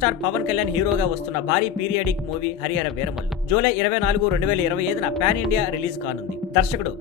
Star Pawan Kalyan హీరోగా వస్తున్న భారీ periodic movie Harihara Veeramallu July 24, 2025న పాన్ ఇండియా రిలీజ్ కానుంది. దర్శకుడు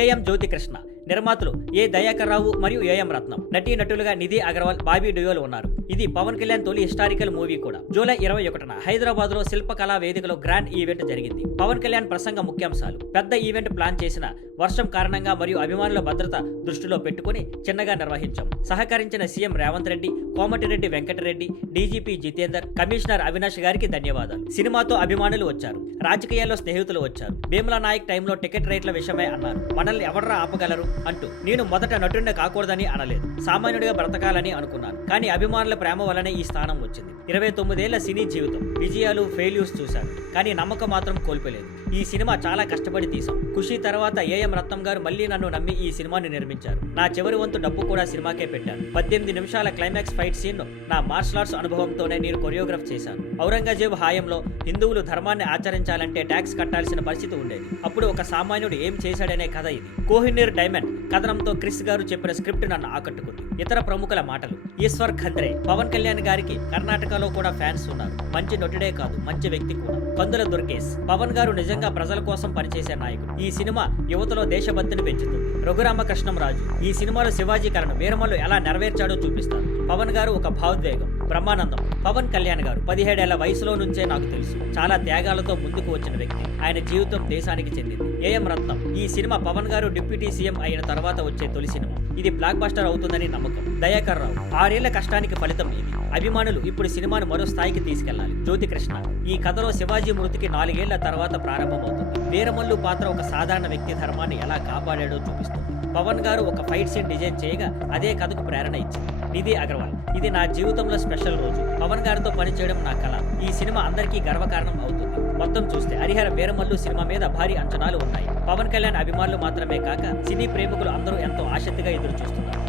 ఏఎం జ్యోతికృష్ణ, నిర్మాతలు ఏ దయాకర్ రావు మరియు ఏఎం రత్నం, నటీనటులుగా నిధి అగర్వాల్, బాబీ డియోల్ ఉన్నారు. ఇది పవన్ కళ్యాణ్ తొలి హిస్టారికల్ మూవీ కూడా. జూలై 21న హైదరాబాద్ లో శిల్పకళా వేదికలో గ్రాండ్ ఈవెంట్ జరిగింది. పవన్ కళ్యాణ్ ప్రసంగ ముఖ్యాంశాలు. పెద్ద ఈవెంట్ ప్లాన్ చేసిన వర్షం కారణంగా మరియు అభిమానుల భద్రత దృష్టిలో పెట్టుకుని చిన్నగా నిర్వహించాం. సహకరించిన CM Revanth Reddy, Komatireddy Venkatareddy, DGP Jitender, commissioner Avinash గారికి ధన్యవాదాలు. సినిమాతో అభిమానులు వచ్చారు, రాజకీయాల్లో స్నేహితులు వచ్చారు. భీమ్లా నాయక్ టైంలో టికెట్ రేట్ల విషయమే అన్నారు. మనల్ని ఎవడరా ఆపగలరు అంటూ నేను మొదట నటుడిని కాకూడదని అనలేదు, సామాన్యుడిగా బ్రతకాలని అనుకున్నాను. కానీ అభిమానుల ప్రేమ వల్లనే ఈ స్థానం వచ్చింది. 29 ఏళ్ల సినీ జీవితం, విజయాలు ఫెయిల్యూర్స్ చూశాను, కానీ నమ్మకం మాత్రం కోల్పోలేదు. ఈ సినిమా చాలా కష్టపడి తీసాం. ఖుషి తర్వాత ఏఎం రత్నం గారు మళ్ళీ నన్ను నమ్మి ఈ సినిమాని నిర్మించారు. నా చివరి వంతు డబ్బు కూడా సినిమాకే పెట్టాను. 18 నిమిషాల క్లైమాక్స్ ఫైట్ సీన్ నా మార్షల్ ఆర్ట్స్ అనుభవంతోనే నేను కొరియోగ్రాఫ్ చేశాను. ఔరంగజేబు హాయంలో హిందువులు ధర్మాన్ని ఆచరించాలంటే ట్యాక్స్ కట్టాల్సిన పరిస్థితి ఉండేది. అప్పుడు ఒక సామాన్యుడు ఏం చేశాడనే కథ ఇది. కోహినూర్ డైమండ్ కథనంతో క్రిస్ గారు చెప్పిన స్క్రిప్ట్ నన్ను ఆకట్టుకుంది. ఇతర ప్రముఖుల మాటలు. ఈశ్వర్ ఖంద్రే, పవన్ కళ్యాణ్ గారికి కర్ణాటకలో కూడా ఫ్యాన్స్ ఉన్నారు. మంచి నటుడే కాదు, మంచి వ్యక్తి కూడా. కందుల దుర్గేష్, పవన్ గారు నిజంగా ప్రజల కోసం పనిచేసే నాయకుడు. ఈ సినిమా యువతలో దేశభక్తిని పెంచుతుంది. రఘురామకృష్ణంరాజు, ఈ సినిమాలో శివాజీ కళను వీరమల్లు ఎలా నెరవేర్చాడో చూపిస్తారు. పవన్ గారు ఒక భావోద్వేగం. బ్రహ్మానందం, పవన్ కళ్యాణ్ గారు 17 ఏళ్ల వయసులో నుంచే నాకు తెలుసు. చాలా త్యాగాలతో ముందుకు వచ్చిన వ్యక్తి. ఆయన జీవితం దేశానికి చెందింది. ఏఎం రత్నం, ఈ సినిమా పవన్ గారు డిప్యూటీ సీఎం అయిన తర్వాత వచ్చే తొలి సినిమా. ఇది బ్లాక్ బస్టర్ అవుతుందని నమ్మకం. దయాకర్ రావు, 6 ఏళ్ల కష్టానికి ఫలితం ఇది. అభిమానులు ఇప్పుడు సినిమాను మరో స్థాయికి తీసుకెళ్లాలి. జ్యోతికృష్ణ, ఈ కథలో శివాజీ మృతికి 4 ఏళ్ల తర్వాత ప్రారంభమవుతుంది. వీరమల్లు పాత్ర ఒక సాధారణ వ్యక్తి ధర్మాన్ని ఎలా కాపాడాడో చూపిస్తుంది. పవన్ గారు ఒక ఫైట్ సీన్ డిజైన్ చేయగా అదే కథకు ప్రేరణ ఇచ్చింది. నిధి అగర్వాల్, ఇది నా జీవితంలో స్పెషల్ రోజు. పవన్ గారితో పనిచేయడం నా కళ. ఈ సినిమా అందరికీ గర్వకారణం అవుతుంది. మొత్తం చూస్తే హరిహర వీరమల్లు సినిమా మీద భారీ అంచనాలు ఉన్నాయి. పవన్ కళ్యాణ్ అభిమానులు మాత్రమే కాక సినీ ప్రేమికులు అందరూ ఎంతో ఆసక్తిగా ఎదురు చూస్తున్నారు.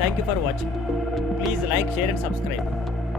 Thank you for watching. Please like, share and subscribe.